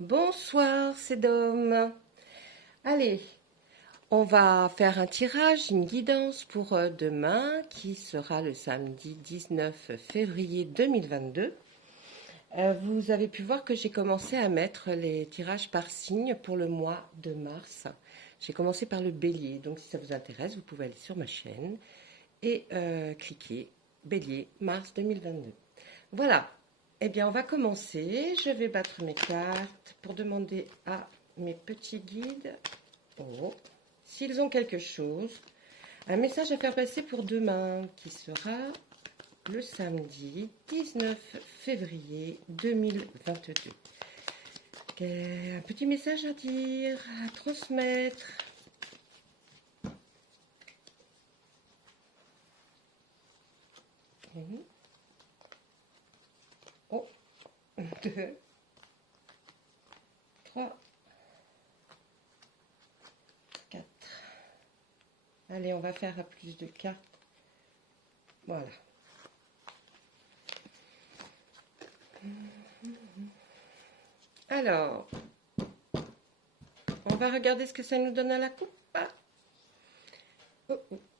Bonsoir, c'est Dom. Allez, on va faire un tirage, une guidance pour demain, qui sera le samedi 19 février 2022. Vous avez pu voir que j'ai commencé à mettre les tirages par signe pour le mois de mars. J'ai commencé par le bélier, donc si ça vous intéresse, vous pouvez aller sur ma chaîne et cliquer bélier mars 2022. Voilà, eh bien, on va commencer. Je vais battre mes cartes pour demander à mes petits guides s'ils ont quelque chose. Un message à faire passer pour demain, qui sera le samedi 19 février 2022. Un petit message à dire, à transmettre. Oh, 2, 3, 4. Allez, on va faire à plus de cartes. Voilà. Alors, on va regarder ce que ça nous donne à la coupe.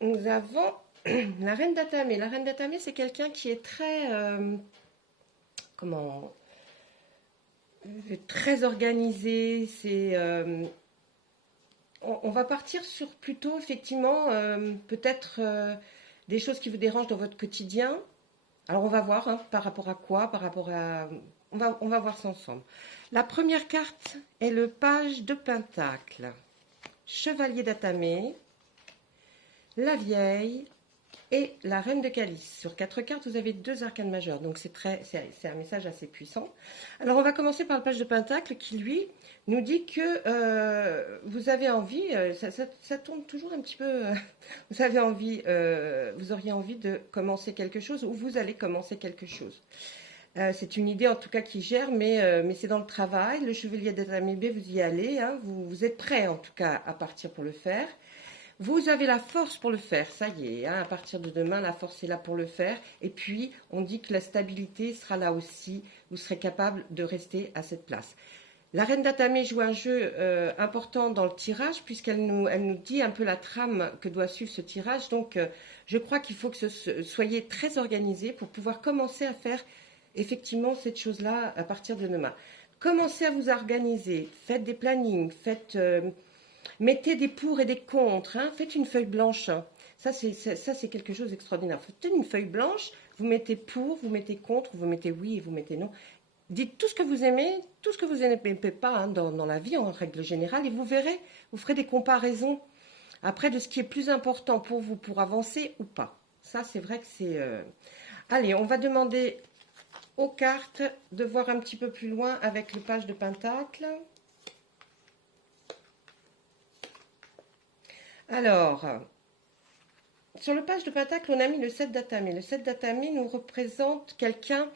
Nous avons la reine d'Atamé. La reine d'Atamé, c'est quelqu'un qui est très... très organisé. On va partir sur plutôt, effectivement, peut-être des choses qui vous dérangent dans votre quotidien. Alors, on va voir par rapport à quoi, par rapport à... On va voir ça ensemble. La première carte est le page de Pentacle. Chevalier d'Atamé, la vieille et la reine de calice. Sur 4 cartes, vous avez 2 arcanes majeures. Donc, c'est un message assez puissant. Alors, on va commencer par le page de Pentacle qui, lui, nous dit que vous avez envie, ça tourne toujours un petit peu, vous avez envie, vous auriez envie de commencer quelque chose ou vous allez commencer quelque chose. C'est une idée en tout cas qui gère, mais c'est dans le travail. Le chevalier d'Atamé B, vous y allez, vous êtes prêt en tout cas à partir pour le faire. Vous avez la force pour le faire, ça y est, à partir de demain, la force est là pour le faire. Et puis, on dit que la stabilité sera là aussi, vous serez capable de rester à cette place. La reine d'Atamé joue un jeu important dans le tirage, puisqu'elle nous dit un peu la trame que doit suivre ce tirage. Donc, je crois qu'il faut que soyez très organisés pour pouvoir commencer à faire effectivement cette chose-là à partir de demain. Commencez à vous organiser, faites des plannings, mettez des pour et des contre, faites une feuille blanche. Ça, c'est quelque chose d'extraordinaire. Faites une feuille blanche, vous mettez pour, vous mettez contre, vous mettez oui et vous mettez non. Dites tout ce que vous aimez, tout ce que vous n'aimez pas dans la vie en règle générale, et vous verrez, vous ferez des comparaisons après de ce qui est plus important pour vous pour avancer ou pas. Ça, c'est vrai que c'est... Allez, on va demander aux cartes de voir un petit peu plus loin avec le page de Pentacle. Alors, sur le page de Pentacle, on a mis le 7 d'Atamé. Le 7 d'Atamé nous représente quelqu'un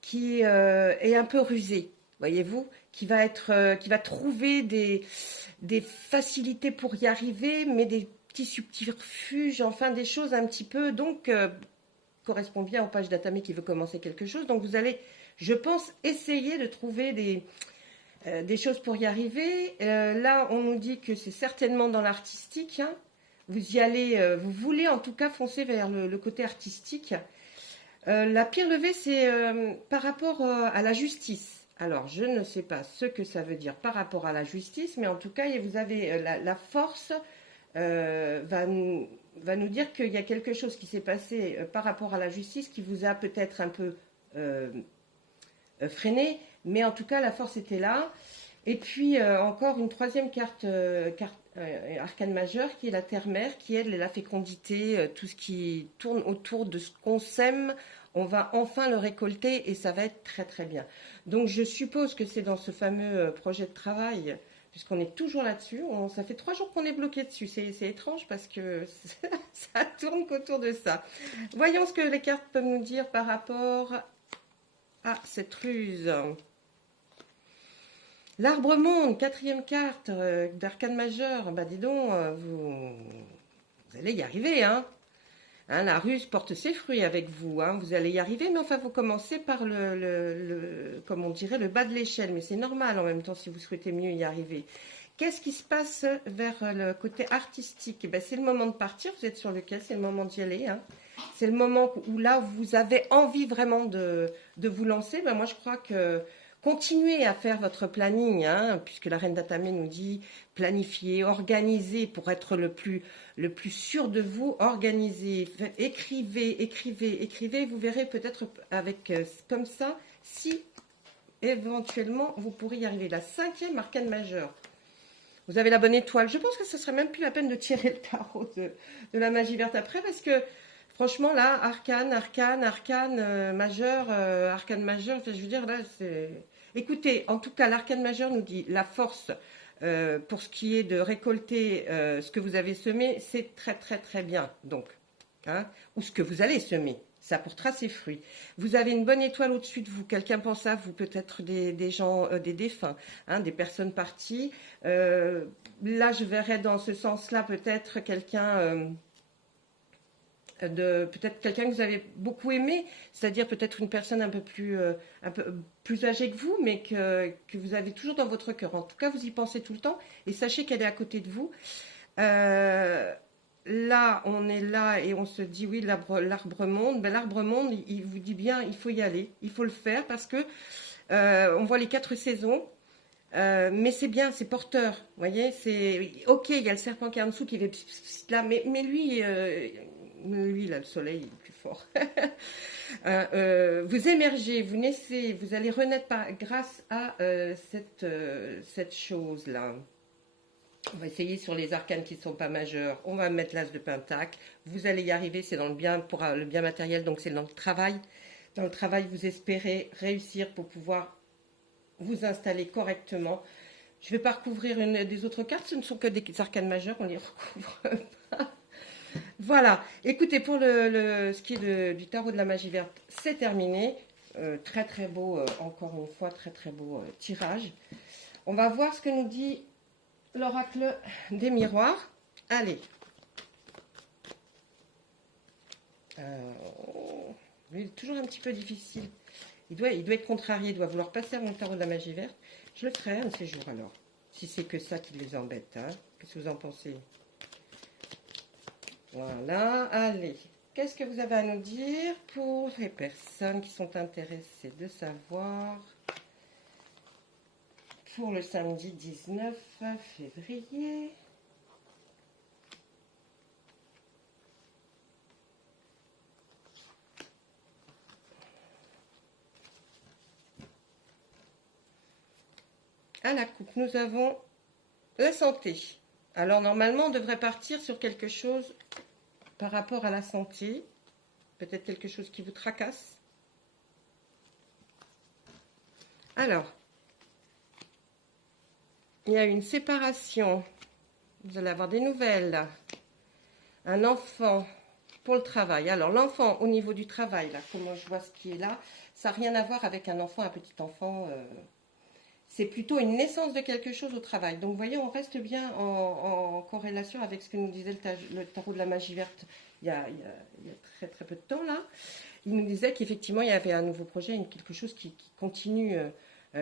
qui est un peu rusé, voyez-vous, qui va trouver des facilités pour y arriver, mais des petits subterfuges, enfin des choses un petit peu, donc correspond bien au page d'Atamé qui veut commencer quelque chose. Donc vous allez, je pense, essayer de trouver des choses pour y arriver. Là, on nous dit que c'est certainement dans l'artistique. Vous y allez, vous voulez en tout cas foncer vers le côté artistique. La pierre levée, c'est par rapport à la justice. Alors, je ne sais pas ce que ça veut dire par rapport à la justice, mais en tout cas, vous avez la force va nous dire qu'il y a quelque chose qui s'est passé par rapport à la justice qui vous a peut-être un peu freiné, mais en tout cas, la force était là. Et puis, encore une troisième carte arcane majeure, qui est la terre-mère, qui aide la fécondité, tout ce qui tourne autour de ce qu'on sème, on va enfin le récolter et ça va être très très bien. Donc je suppose que c'est dans ce fameux projet de travail, puisqu'on est toujours là-dessus, ça fait 3 jours qu'on est bloqué dessus, c'est étrange parce que ça tourne qu'autour de ça. Voyons ce que les cartes peuvent nous dire par rapport à cette ruse. L'arbre monde, 4e carte d'arcane majeur. Bah dis donc, vous allez y arriver, Hein, la ruse porte ses fruits avec vous, hein, vous allez y arriver, mais enfin, vous commencez par comme on dirait, le bas de l'échelle, mais c'est normal en même temps si vous souhaitez mieux y arriver. Qu'est-ce qui se passe vers le côté artistique? Eh ben, c'est le moment de partir, vous êtes sur le quai, c'est le moment d'y aller. Hein. C'est le moment où là, vous avez envie vraiment de vous lancer. Ben, moi, je crois que continuez à faire votre planning, hein, puisque la reine d'Atamé nous dit planifier, organiser pour être le plus sûr de vous, organisez, écrivez, écrivez, écrivez. Vous verrez peut-être avec comme ça si éventuellement vous pourrez y arriver. La 5e arcane majeure. Vous avez la bonne étoile. Je pense que ce serait même plus la peine de tirer le tarot de la magie verte après parce que franchement là, arcane majeur, je veux dire là c'est... Écoutez, en tout cas l'arcane majeur nous dit la force pour ce qui est de récolter ce que vous avez semé, c'est très très très bien. Donc, hein, ou ce que vous allez semer. Ça portera ses fruits. Vous avez une bonne étoile au-dessus de vous. Quelqu'un pense à vous, peut-être des gens, des défunts, hein, des personnes parties. Là, je verrais dans ce sens-là peut-être quelqu'un peut-être quelqu'un que vous avez beaucoup aimé, c'est-à-dire peut-être une personne un peu plus âgée que vous, mais que vous avez toujours dans votre cœur. En tout cas, vous y pensez tout le temps et sachez qu'elle est à côté de vous. Là, on est là et on se dit oui, l'arbre monde. Ben, l'arbre monde, il vous dit bien, il faut y aller, il faut le faire parce que on voit les 4 saisons. Mais c'est bien, c'est porteur. Vous voyez, c'est ok. Il y a le serpent qui est en dessous qui est là, mais lui, là, le soleil il est plus fort. Vous émergez, vous naissez, vous allez renaître grâce à cette chose-là. On va essayer sur les arcanes qui ne sont pas majeurs. On va mettre l'as de pentacle. Vous allez y arriver, c'est dans le bien, pour le bien matériel, donc c'est dans le travail. Dans le travail, vous espérez réussir pour pouvoir vous installer correctement. Je ne vais pas recouvrir une des autres cartes, ce ne sont que des arcanes majeures, on ne les recouvre pas. Voilà, écoutez, pour ce qui est du tarot de la magie verte, c'est terminé. Très très beau, encore une fois, très très beau tirage. On va voir ce que nous dit l'oracle des miroirs. Allez. Lui, il est toujours un petit peu difficile. Il doit être contrarié, il doit vouloir passer à mon tarot de la magie verte. Je le ferai un de ces jours alors. Si c'est que ça qui les embête. Hein. Qu'est-ce que vous en pensez? Voilà, allez. Qu'est-ce que vous avez à nous dire pour les personnes qui sont intéressées de savoir pour le samedi 19 février? À la coupe, nous avons la santé. Alors normalement, on devrait partir sur quelque chose par rapport à la santé. Peut-être quelque chose qui vous tracasse. Alors, il y a une séparation. Vous allez avoir des nouvelles. Un enfant pour le travail. Alors l'enfant au niveau du travail, là, comment je vois ce qui est là, ça n'a rien à voir avec un enfant, un petit enfant. C'est plutôt une naissance de quelque chose au travail. Donc, vous voyez, on reste bien en corrélation avec ce que nous disait le tarot de la magie verte il y a très très peu de temps, là. Il nous disait qu'effectivement, il y avait un nouveau projet, quelque chose qui continue,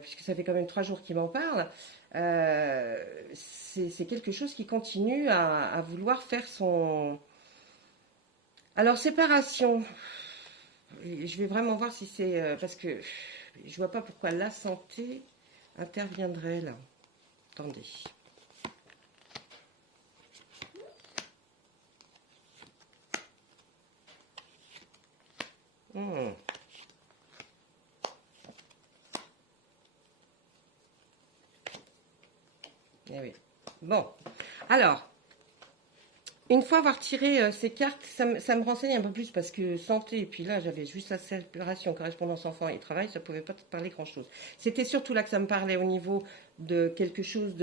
puisque ça fait quand même 3 jours qu'il m'en parle. C'est quelque chose qui continue à vouloir faire son... Alors, séparation. Je vais vraiment voir si c'est... parce que je ne vois pas pourquoi la santé... interviendrait là. Attendez. Eh oui. Bon. Alors, une fois avoir tiré ces cartes, ça me renseigne un peu plus parce que santé, et puis là j'avais juste la séparation, correspondance enfant et travail, ça ne pouvait pas parler grand-chose. C'était surtout là que ça me parlait au niveau de quelque chose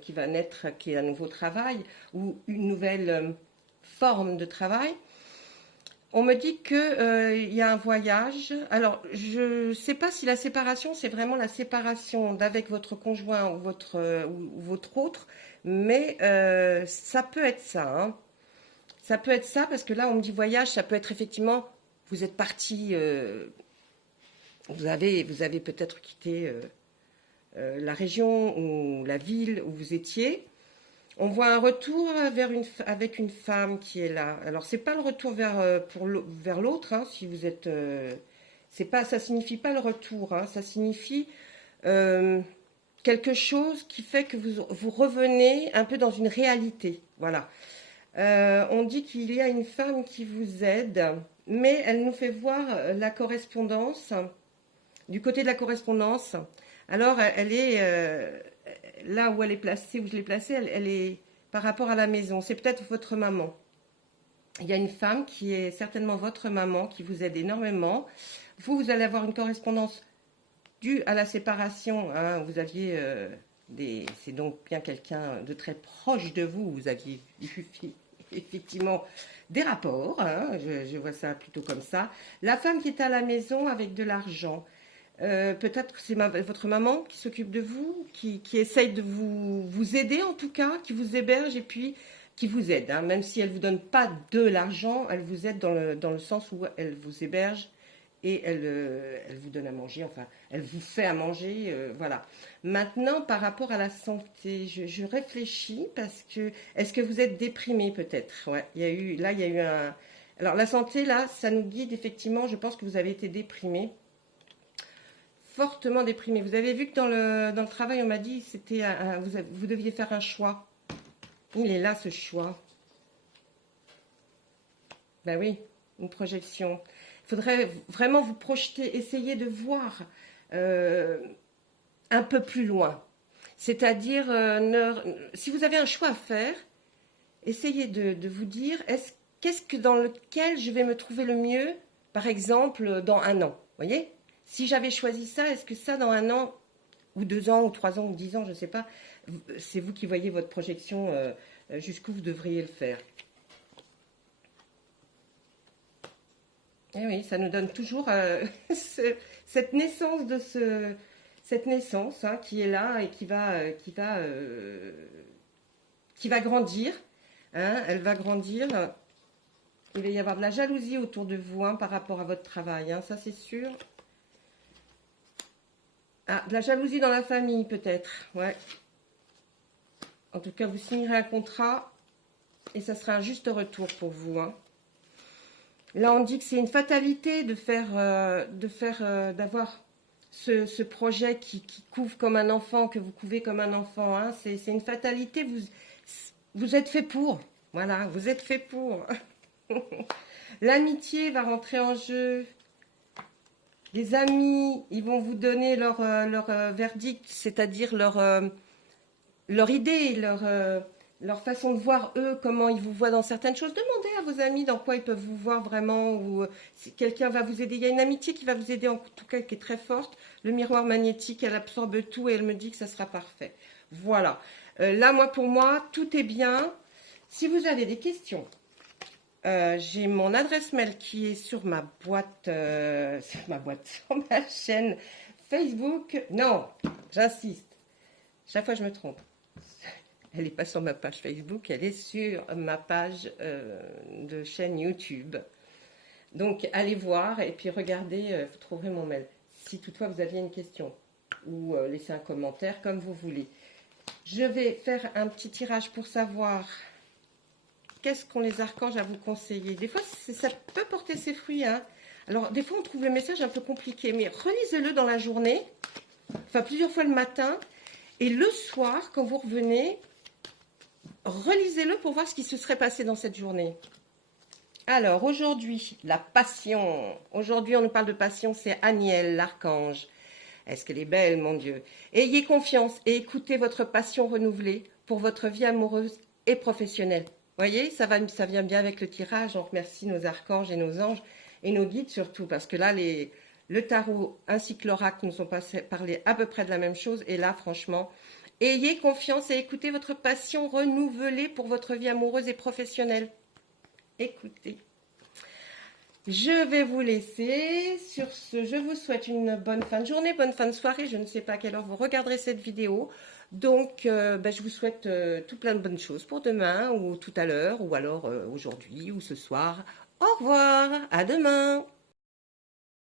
qui va naître, qui est un nouveau travail ou une nouvelle forme de travail. On me dit qu'il y a un voyage. Alors, je ne sais pas si la séparation, c'est vraiment la séparation d'avec votre conjoint ou votre autre, mais ça peut être ça. Hein. Ça peut être ça, parce que là, on me dit voyage, ça peut être effectivement, vous êtes parti, vous avez peut-être quitté la région ou la ville où vous étiez. On voit un retour avec une femme qui est là. Alors, c'est pas le retour vers l'autre, hein, si vous êtes... c'est pas, ça signifie pas le retour, hein, ça signifie quelque chose qui fait que vous revenez un peu dans une réalité. Voilà. On dit qu'il y a une femme qui vous aide, mais elle nous fait voir la correspondance. Du côté de la correspondance, alors elle est là où elle est placée, où je l'ai placée, elle est par rapport à la maison. C'est peut-être votre maman. Il y a une femme qui est certainement votre maman, qui vous aide énormément. Vous allez avoir une correspondance due à la séparation. Hein. Vous aviez c'est donc bien quelqu'un de très proche de vous. Vous aviez eu effectivement des rapports. Hein. Je vois ça plutôt comme ça. La femme qui est à la maison avec de l'argent. Peut-être que c'est votre maman qui s'occupe de vous, qui essaye de vous aider en tout cas, qui vous héberge et puis qui vous aide. Hein. Même si elle ne vous donne pas de l'argent, elle vous aide dans le sens où elle vous héberge et elle vous donne à manger, enfin, elle vous fait à manger, voilà. Maintenant, par rapport à la santé, je réfléchis parce que, est-ce que vous êtes déprimé peut-être? Ouais, il y a eu un... Alors la santé, là, ça nous guide effectivement, je pense que vous avez été déprimé. Fortement déprimé. Vous avez vu que dans le travail, on m'a dit c'était vous deviez faire un choix. Il est là ce choix. Ben oui, une projection. Il faudrait vraiment vous projeter, essayer de voir un peu plus loin. C'est-à-dire, si vous avez un choix à faire, essayez de vous dire, qu'est-ce que dans lequel je vais me trouver le mieux, par exemple, dans un an. Vous voyez ? Si j'avais choisi ça, est-ce que ça, dans un an, ou 2 ans, ou 3 ans, ou 10 ans, je ne sais pas, c'est vous qui voyez votre projection jusqu'où vous devriez le faire. Et oui, ça nous donne toujours cette naissance cette naissance hein, qui est là et qui va grandir. Hein, elle va grandir. Il va y avoir de la jalousie autour de vous hein, par rapport à votre travail, hein, ça c'est sûr. Ah, de la jalousie dans la famille, peut-être. Ouais. En tout cas, vous signerez un contrat et ça sera un juste retour pour vous. Hein. Là, on dit que c'est une fatalité d'avoir ce projet qui couvre comme un enfant, que vous couvez comme un enfant. Hein. C'est une fatalité. Vous êtes fait pour. Voilà, vous êtes fait pour. L'amitié va rentrer en jeu. Les amis, ils vont vous donner leur verdict, c'est-à-dire leur idée, leur façon de voir eux, comment ils vous voient dans certaines choses. Demandez à vos amis dans quoi ils peuvent vous voir vraiment, ou si quelqu'un va vous aider. Il y a une amitié qui va vous aider, en tout cas qui est très forte. Le miroir magnétique, elle absorbe tout et elle me dit que ça sera parfait. Voilà. Là, pour moi, tout est bien. Si vous avez des questions, j'ai mon adresse mail qui est sur ma sur ma chaîne Facebook. Non, j'insiste. Chaque fois, je me trompe. Elle n'est pas sur ma page Facebook, elle est sur ma page de chaîne YouTube. Donc, allez voir et puis regardez, vous trouverez mon mail. Si toutefois vous aviez une question ou laissez un commentaire comme vous voulez. Je vais faire un petit tirage pour savoir qu'est-ce qu'ont les archanges à vous conseiller. Des fois, ça peut porter ses fruits. Hein. Alors, des fois, on trouve le message un peu compliqué, mais relisez-le dans la journée, enfin plusieurs fois le matin, et le soir, quand vous revenez, relisez-le pour voir ce qui se serait passé dans cette journée. Alors, aujourd'hui, la passion. Aujourd'hui, on nous parle de passion, c'est Aniel, l'archange. Est-ce qu'elle est belle, mon Dieu? Ayez confiance et écoutez votre passion renouvelée pour votre vie amoureuse et professionnelle. Vous voyez, ça vient bien avec le tirage. On remercie nos archanges et nos anges et nos guides surtout, parce que là, le tarot ainsi que l'oracle nous ont parlé à peu près de la même chose. Et là, franchement, ayez confiance et écoutez votre passion renouvelée pour votre vie amoureuse et professionnelle. Écoutez. Je vais vous laisser. Sur ce, je vous souhaite une bonne fin de journée, bonne fin de soirée. Je ne sais pas à quelle heure vous regarderez cette vidéo. Donc, bah, je vous souhaite tout plein de bonnes choses pour demain ou tout à l'heure ou alors aujourd'hui ou ce soir. Au revoir, à demain.